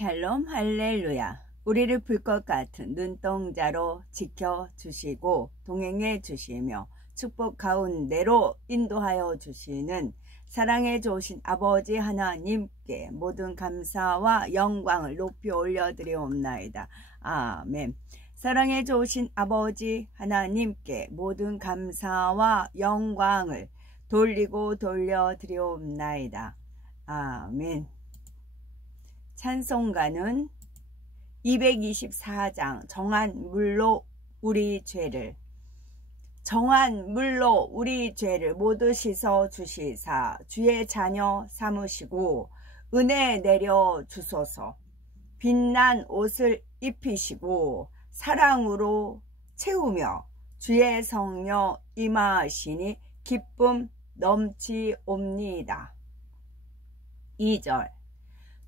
샬롬 할렐루야. 우리를 불것 같은 눈동자로 지켜주시고 동행해 주시며 축복 가운데로 인도하여 주시는 사랑해 주신 아버지 하나님께 모든 감사와 영광을 높이 올려드리옵나이다. 아멘. 사랑해 주신 아버지 하나님께 모든 감사와 영광을 돌려드리옵나이다. 아멘. 찬송가는 224장 정한 물로 우리 죄를 모두 씻어 주시사 주의 자녀 삼으시고 은혜 내려 주소서. 빛난 옷을 입히시고 사랑으로 채우며 주의 성령 임하시니 기쁨 넘치옵니다. 2절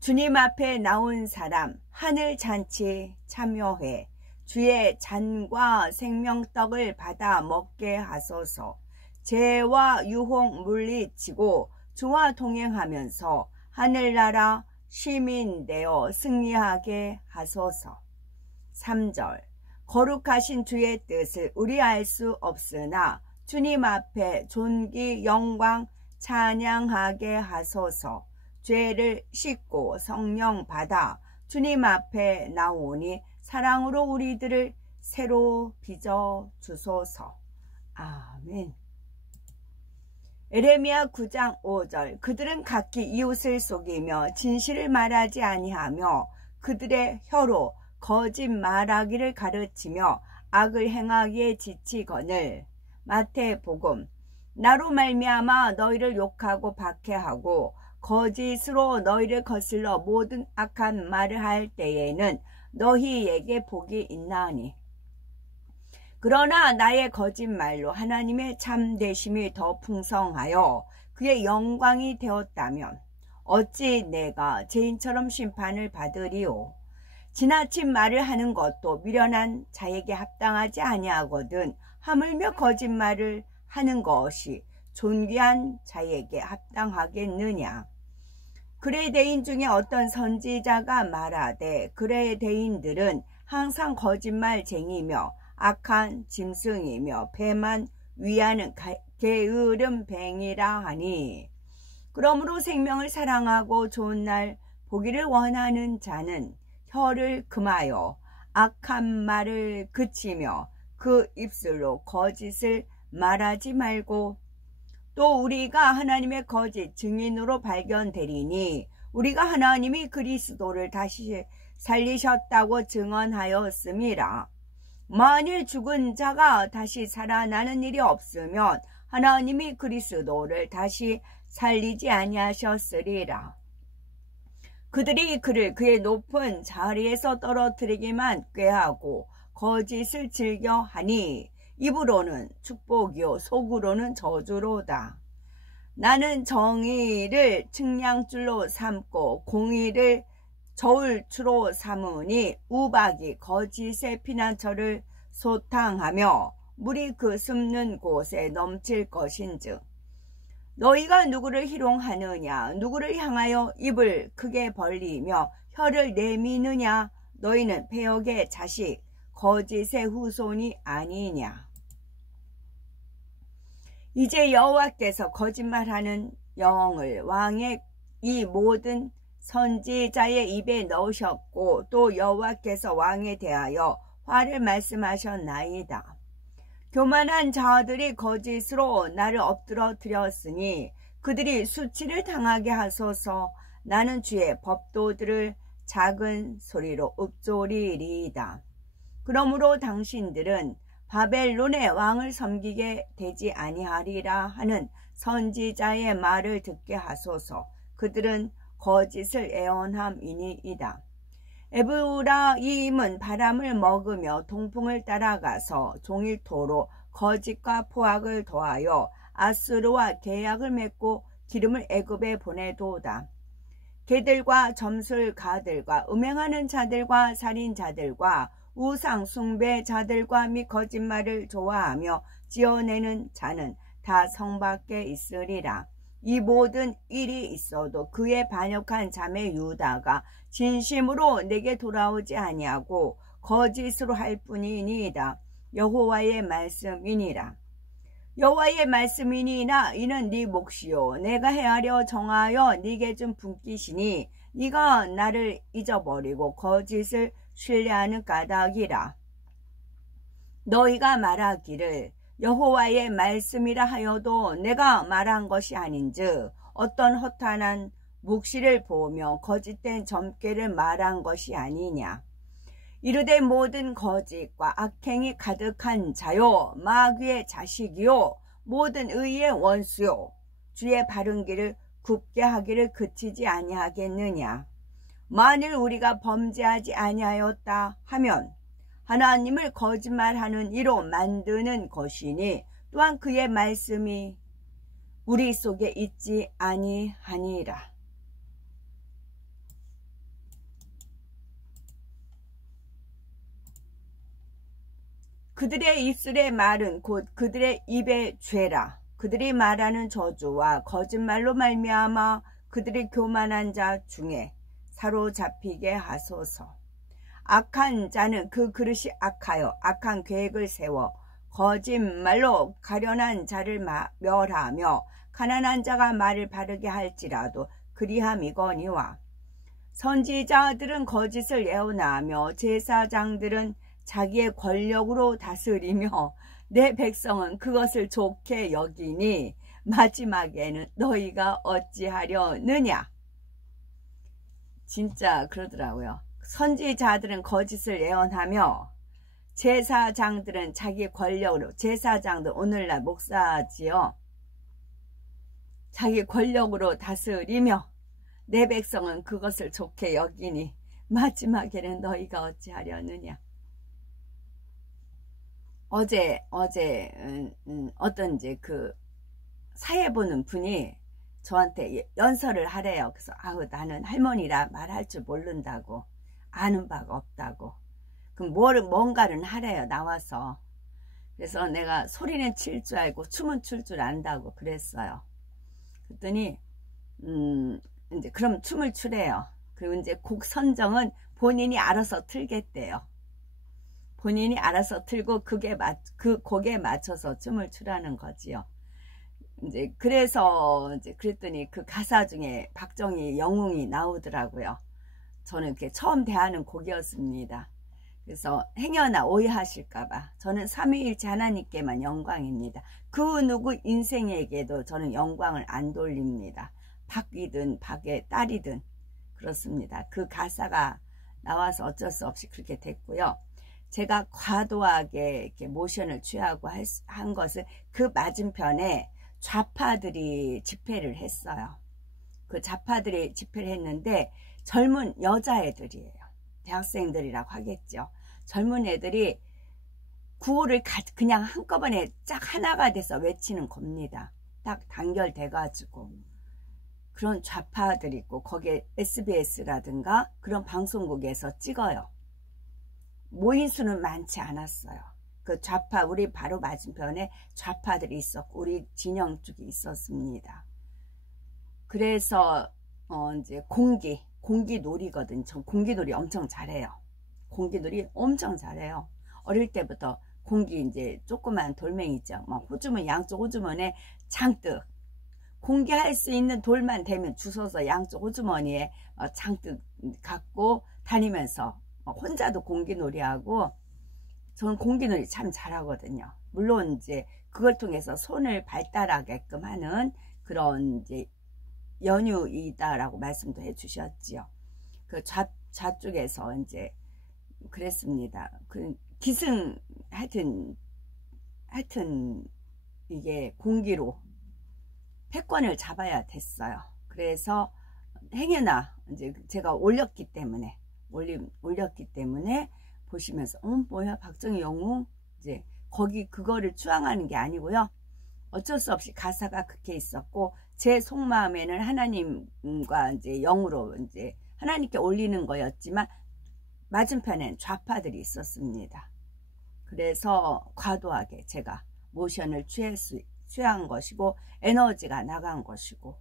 주님 앞에 나온 사람 하늘 잔치 참여해 주의 잔과 생명떡을 받아 먹게 하소서. 죄와 유혹 물리치고 주와 동행하면서 하늘나라 시민 되어 승리하게 하소서. 3절 거룩하신 주의 뜻을 우리 알 수 없으나 주님 앞에 존귀 영광 찬양하게 하소서. 죄를 씻고 성령 받아 주님 앞에 나오니 사랑으로 우리들을 새로 빚어 주소서. 아멘. 에레미야 9장 5절 그들은 각기 이웃을 속이며 진실을 말하지 아니하며 그들의 혀로 거짓말하기를 가르치며 악을 행하기에 지치거늘. 마태복음 나로 말미암아 너희를 욕하고 박해하고 거짓으로 너희를 거슬러 모든 악한 말을 할 때에는 너희에게 복이 있나니. 그러나 나의 거짓말로 하나님의 참되심이 더 풍성하여 그의 영광이 되었다면 어찌 내가 죄인처럼 심판을 받으리오. 지나친 말을 하는 것도 미련한 자에게 합당하지 아니하거든 하물며 거짓말을 하는 것이 존귀한 자에게 합당하겠느냐. 그레데인 중에 어떤 선지자가 말하되 그레데인들은 항상 거짓말쟁이며 악한 짐승이며 배만 위하는 게으름 뱅이라 하니. 그러므로 생명을 사랑하고 좋은 날 보기를 원하는 자는 혀를 금하여 악한 말을 그치며 그 입술로 거짓을 말하지 말고 또 우리가 하나님의 거짓 증인으로 발견되리니 우리가 하나님이 그리스도를 다시 살리셨다고 증언하였음이라. 만일 죽은 자가 다시 살아나는 일이 없으면 하나님이 그리스도를 다시 살리지 아니하셨으리라. 그들이 그를 그의 높은 자리에서 떨어뜨리기만 꾀하고 거짓을 즐겨 하니 입으로는 축복이요 속으로는 저주로다. 나는 정의를 측량줄로 삼고 공의를 저울추로 삼으니 우박이 거짓의 피난처를 소탕하며 물이 그 숨는 곳에 넘칠 것인즉 너희가 누구를 희롱하느냐 누구를 향하여 입을 크게 벌리며 혀를 내미느냐 너희는 패역의 자식 거짓의 후손이 아니냐. 이제 여호와께서 거짓말하는 영을 왕의 이 모든 선지자의 입에 넣으셨고 또 여호와께서 왕에 대하여 화를 말씀하셨나이다. 교만한 자들이 거짓으로 나를 엎드러뜨렸으니 그들이 수치를 당하게 하소서. 나는 주의 법도들을 작은 소리로 읊조리리이다. 그러므로 당신들은 바벨론의 왕을 섬기게 되지 아니하리라 하는 선지자의 말을 듣게 하소서. 그들은 거짓을 애원함이니이다. 에브라임은 바람을 먹으며 동풍을 따라가서 종일토록 거짓과 포악을 더하여 아수르와 계약을 맺고 기름을 애굽에 보내도다. 개들과 점술가들과 음행하는 자들과 살인자들과 우상 숭배자들과 및 거짓말을 좋아하며 지어내는 자는 다 성 밖에 있으리라. 이 모든 일이 있어도 그의 반역한 자매 유다가 진심으로 내게 돌아오지 아니하고 거짓으로 할 뿐이니이다. 여호와의 말씀이니라. 여호와의 말씀이니이나 이는 네 몫이요 내가 헤아려 정하여 네게 준 분깃이니 네가 나를 잊어버리고 거짓을 신뢰하는 까닭이라. 너희가 말하기를 여호와의 말씀이라 하여도 내가 말한 것이 아닌즉 어떤 허탄한 묵시를 보며 거짓된 점괘를 말한 것이 아니냐. 이르되 모든 거짓과 악행이 가득한 자요 마귀의 자식이요 모든 의의 원수요 주의 바른 길을 굽게 하기를 그치지 아니하겠느냐. 만일 우리가 범죄하지 아니하였다 하면 하나님을 거짓말하는 이로 만드는 것이니 또한 그의 말씀이 우리 속에 있지 아니하니라. 그들의 입술의 말은 곧 그들의 입의 죄라. 그들이 말하는 저주와 거짓말로 말미암아 그들이 교만한 자 중에 사로잡히게 하소서. 악한 자는 그 그릇이 악하여 악한 계획을 세워 거짓말로 가련한 자를 멸하며 가난한 자가 말을 바르게 할지라도 그리함이거니와. 선지자들은 거짓을 예언하며 제사장들은 자기의 권력으로 다스리며 내 백성은 그것을 좋게 여기니 마지막에는 너희가 어찌하려느냐. 진짜 그러더라고요. 선지자들은 거짓을 예언하며 제사장들은 자기 권력으로, 제사장들 오늘날 목사지요, 자기 권력으로 다스리며 내 백성은 그것을 좋게 여기니 마지막에는 너희가 어찌하려느냐. 어제 어떤 이제 그 사회 보는 분이 저한테 연설을 하래요. 그래서 나는 할머니라 말할 줄 모른다고, 아는 바가 없다고. 그럼 뭔가를 하래요, 나와서. 그래서 내가 소리는 칠 줄 알고 춤은 출 줄 안다고 그랬어요. 그랬더니 이제 그럼 춤을 추래요. 그리고 이제 곡 선정은 본인이 알아서 틀겠대요. 본인이 알아서 틀고 그 곡에 맞춰서 춤을 추라는 거지요. 이제 그래서 이제 그랬더니 그 가사 중에 박정희 영웅이 나오더라고요. 저는 이렇게 처음 대하는 곡이었습니다. 그래서 행여나 오해하실까봐 저는 삼위일체 하나님께만 영광입니다. 그 누구 인생에게도 저는 영광을 안 돌립니다. 박이든 박의 딸이든 그렇습니다. 그 가사가 나와서 어쩔 수 없이 그렇게 됐고요. 제가 과도하게 이렇게 모션을 취하고 한 것은 그 맞은편에 좌파들이 집회를 했어요. 그 좌파들이 집회를 했는데 젊은 여자애들이에요. 대학생들이라고 하겠죠. 젊은 애들이 구호를 그냥 한꺼번에 쫙 하나가 돼서 외치는 겁니다. 딱 단결돼가지고. 그런 좌파들이 있고 거기에 SBS라든가 그런 방송국에서 찍어요. 모인 수는 많지 않았어요. 그 좌파, 우리 바로 맞은편에 좌파들이 있었고 우리 진영 쪽이 있었습니다. 그래서 이제 공기놀이거든. 전 공기놀이 엄청 잘해요. 공기놀이 엄청 잘해요. 어릴 때부터 공기 이제 조그만 돌멩이 있죠. 막 호주머니, 양쪽 호주머니에 장뜩 공기할 수 있는 돌만 되면 주워서 양쪽 호주머니에 장뜩 갖고 다니면서 혼자도 공기놀이하고, 저는 공기놀이 참 잘하거든요. 물론 이제 그걸 통해서 손을 발달하게끔 하는 그런 이제 연유이다라고 말씀도 해주셨지요. 그 좌쪽에서 이제 그랬습니다. 그 기승 하여튼 이게 공기로 패권을 잡아야 됐어요. 그래서 행여나 이제 제가 올렸기 때문에 보시면서 뭐야 박정희 영웅, 이제 거기 그거를 추앙하는 게 아니고요. 어쩔 수 없이 가사가 그렇게 있었고 제 속마음에는 하나님과 이제 영으로 이제 하나님께 올리는 거였지만 맞은편엔 좌파들이 있었습니다. 그래서 과도하게 제가 모션을 취한 것이고 에너지가 나간 것이고,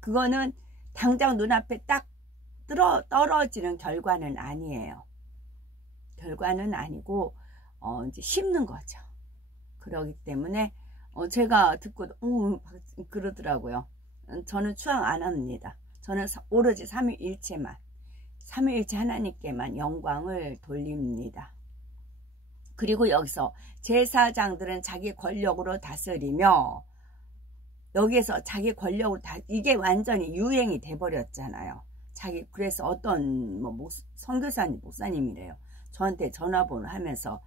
그거는 당장 눈앞에 딱 떨어지는 결과는 아니에요. 결과는 아니고 이제 심는 거죠. 그러기 때문에 제가 듣고 그러더라고요. 저는 추앙 안 합니다. 저는 오로지 삼위일체만, 삼위일체 하나님께만 영광을 돌립니다. 그리고 여기서 제사장들은 자기 권력으로 다스리며, 여기에서 자기 권력으로 이게 완전히 유행이 돼버렸잖아요. 그래서 어떤 선교사님, 목사님이래요. 저한테 전화번호 하면서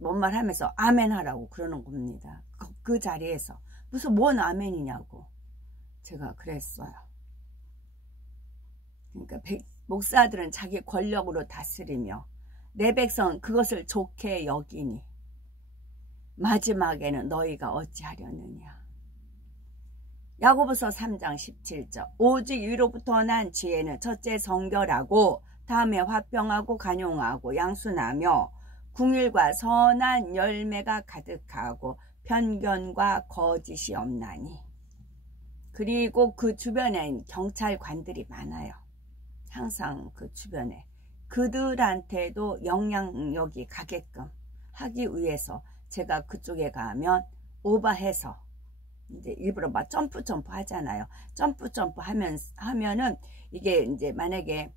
뭔 말 하면서 아멘 하라고 그러는 겁니다. 그 자리에서 무슨 뭔 아멘이냐고 제가 그랬어요. 그러니까 목사들은 자기 권력으로 다스리며 내 백성은 그것을 좋게 여기니 마지막에는 너희가 어찌하려느냐. 야고보서 3장 17절. 오직 위로부터 난 지혜는 첫째 성결하고 다음에 화평하고 간용하고 양순하며 궁일과 선한 열매가 가득하고 편견과 거짓이 없나니. 그리고 그 주변엔 경찰관들이 많아요. 항상 그 주변에. 그들한테도 영향력이 가게끔 하기 위해서 제가 그쪽에 가면 오버해서 이제 일부러 막 점프 하잖아요. 점프 하면은 이게 이제 만약에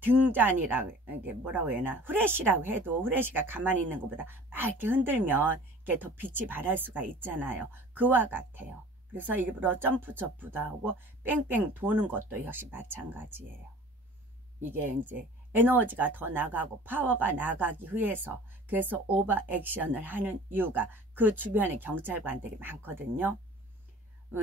등잔이라고, 이게 뭐라고 해야 하나, 후레쉬라고 해도 후레쉬가 가만히 있는 것보다 막 이렇게 흔들면 이렇게 더 빛이 발할 수가 있잖아요. 그와 같아요. 그래서 일부러 점프도 하고 뺑뺑 도는 것도 역시 마찬가지예요. 이게 이제 에너지가 더 나가고 파워가 나가기 위해서, 그래서 오버 액션을 하는 이유가 그 주변에 경찰관들이 많거든요.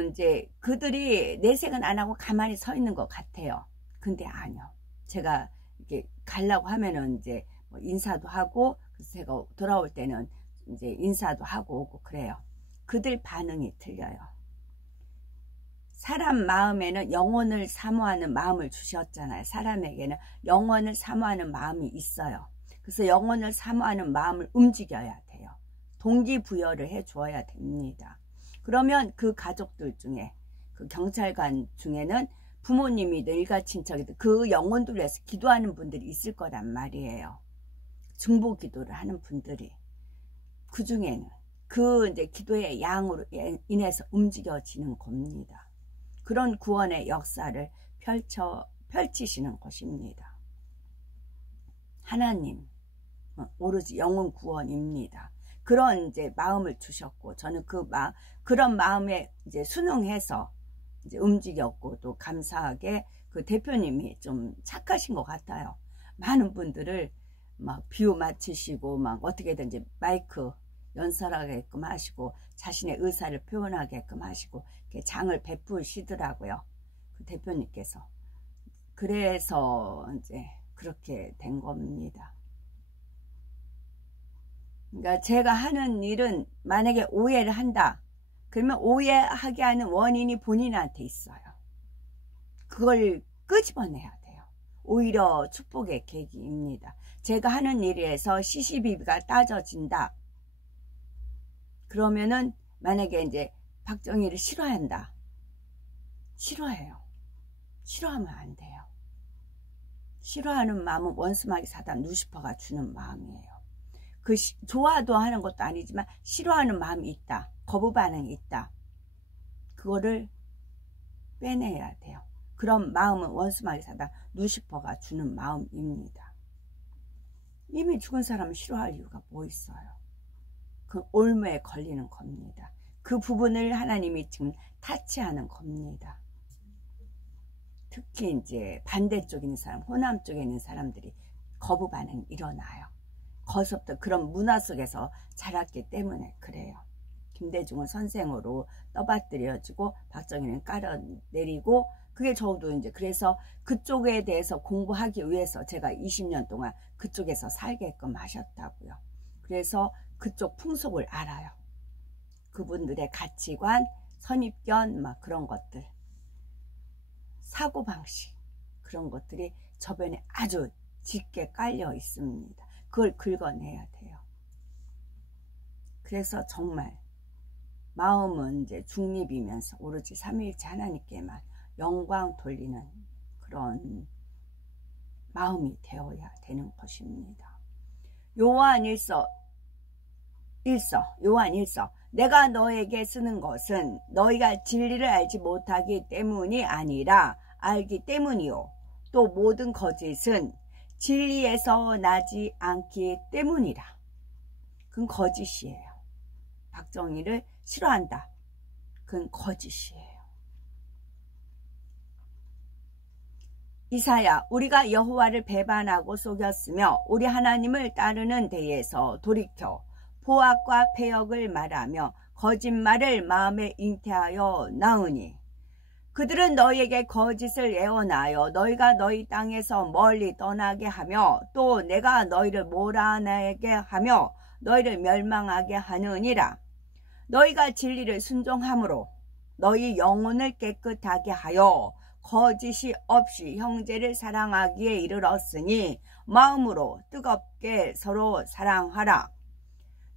이제 그들이 내색은 안 하고 가만히 서 있는 것 같아요. 근데 아니요. 제가 이렇게 가려고 하면은 이제 뭐 인사도 하고, 그래서 제가 돌아올 때는 이제 인사도 하고 오고 그래요. 그들 반응이 틀려요. 사람 마음에는 영혼을 사모하는 마음을 주셨잖아요. 사람에게는 영혼을 사모하는 마음이 있어요. 그래서 영혼을 사모하는 마음을 움직여야 돼요. 동기부여를 해줘야 됩니다. 그러면 그 가족들 중에, 그 경찰관 중에는 부모님이든 일가친척이든 그 영혼들을 위해서 기도하는 분들이 있을 거란 말이에요. 중보 기도를 하는 분들이. 그 중에는 그 이제 기도의 양으로 인해서 움직여지는 겁니다. 그런 구원의 역사를 펼치시는 것입니다. 하나님, 오로지 영혼 구원입니다. 그런 이제 마음을 주셨고, 저는 그런 마음에 이제 순응해서 이제 움직였고, 또 감사하게 그 대표님이 좀 착하신 것 같아요. 많은 분들을 막 비유 맞추시고, 막 어떻게든지 마이크 연설하게끔 하시고, 자신의 의사를 표현하게끔 하시고, 이렇게 장을 베푸시더라고요. 그 대표님께서. 그래서 이제 그렇게 된 겁니다. 그러니까 제가 하는 일은 만약에 오해를 한다. 그러면 오해하게 하는 원인이 본인한테 있어요. 그걸 끄집어내야 돼요. 오히려 축복의 계기입니다. 제가 하는 일에서 시시비비가 따져진다. 그러면은 만약에 이제 박정희를 싫어한다. 싫어해요. 싫어하면 안 돼요. 싫어하는 마음은 원수마귀 사단 루시퍼가 주는 마음이에요. 좋아도 하는 것도 아니지만 싫어하는 마음이 있다. 거부 반응이 있다. 그거를 빼내야 돼요. 그런 마음은 원수마귀 사단 루시퍼가 주는 마음입니다. 이미 죽은 사람을 싫어할 이유가 뭐 있어요? 그 올무에 걸리는 겁니다. 그 부분을 하나님이 지금 타치하는 겁니다. 특히 이제 반대쪽에 있는 사람, 호남 쪽에 있는 사람들이 거부 반응이 일어나요. 거기서부터 그런 문화 속에서 자랐기 때문에 그래요. 김대중은 선생으로 떠받들여지고 박정희는 깔아내리고, 그게 저도 이제 그래서 그쪽에 대해서 공부하기 위해서 제가 20년 동안 그쪽에서 살게끔 하셨다고요. 그래서 그쪽 풍속을 알아요. 그분들의 가치관, 선입견, 막 그런 것들, 사고방식, 그런 것들이 저변에 아주 짙게 깔려 있습니다. 그걸 긁어내야 돼요. 그래서 정말 마음은 이제 중립이면서 오로지 삼위일체 하나님께만 영광 돌리는 그런 마음이 되어야 되는 것입니다. 요한 1서 내가 너에게 쓰는 것은 너희가 진리를 알지 못하기 때문이 아니라 알기 때문이요 또 모든 거짓은 진리에서 나지 않기 때문이라. 그건 거짓이에요. 박정희를 싫어한다. 그건 거짓이에요. 이사야, 우리가 여호와를 배반하고 속였으며 우리 하나님을 따르는 데에서 돌이켜 포악과 패역을 말하며 거짓말을 마음에 잉태하여 나으니 그들은 너희에게 거짓을 예언하여 너희가 너희 땅에서 멀리 떠나게 하며 또 내가 너희를 몰아내게 하며 너희를 멸망하게 하느니라. 너희가 진리를 순종함으로 너희 영혼을 깨끗하게 하여 거짓이 없이 형제를 사랑하기에 이르렀으니 마음으로 뜨겁게 서로 사랑하라.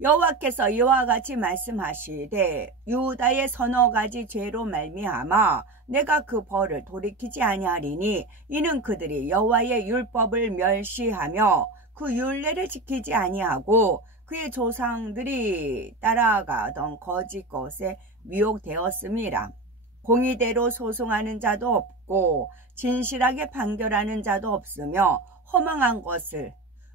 여호와께서 이와 같이 말씀하시되 유다의 서너 가지 죄로 말미암아 내가 그 벌을 돌이키지 아니하리니 이는 그들이 여호와의 율법을 멸시하며 그 율례를 지키지 아니하고 그의 조상들이 따라가던 거짓 것에 미혹되었음이라. 공의대로 소송하는 자도 없고 진실하게 판결하는 자도 없으며 허망한 것을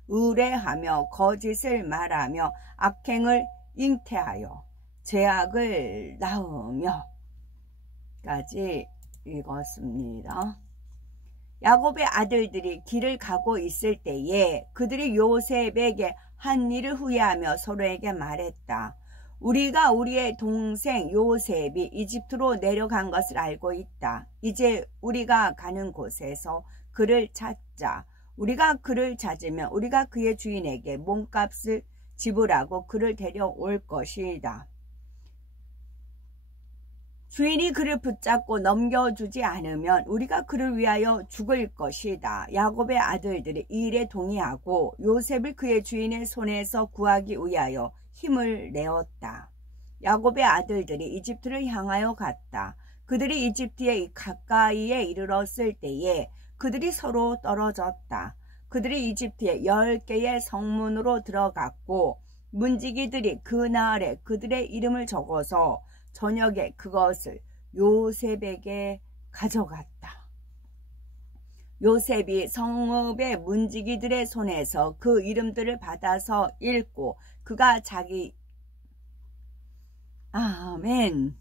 의뢰하며 거짓을 말하며 악행을 잉태하여 죄악을 낳으며 까지 읽었습니다. 야곱의 아들들이 길을 가고 있을 때에 그들이 요셉에게 한 일을 후회하며 서로에게 말했다. 우리가 우리의 동생 요셉이 이집트로 내려간 것을 알고 있다. 이제 우리가 가는 곳에서 그를 찾자. 우리가 그를 찾으면 우리가 그의 주인에게 몸값을 지불하고 그를 데려올 것이다. 주인이 그를 붙잡고 넘겨주지 않으면 우리가 그를 위하여 죽을 것이다. 야곱의 아들들이 이 일에 동의하고 요셉을 그의 주인의 손에서 구하기 위하여 힘을 내었다. 야곱의 아들들이 이집트를 향하여 갔다. 그들이 이집트에 가까이에 이르렀을 때에 그들이 서로 떨어졌다. 그들이 이집트의 10개의 성문으로 들어갔고 문지기들이 그날에 그들의 이름을 적어서 저녁에 그것을 요셉에게 가져갔다. 요셉이 성읍의 문지기들의 손에서 그 이름들을 받아서 읽고 그가 자기 아멘.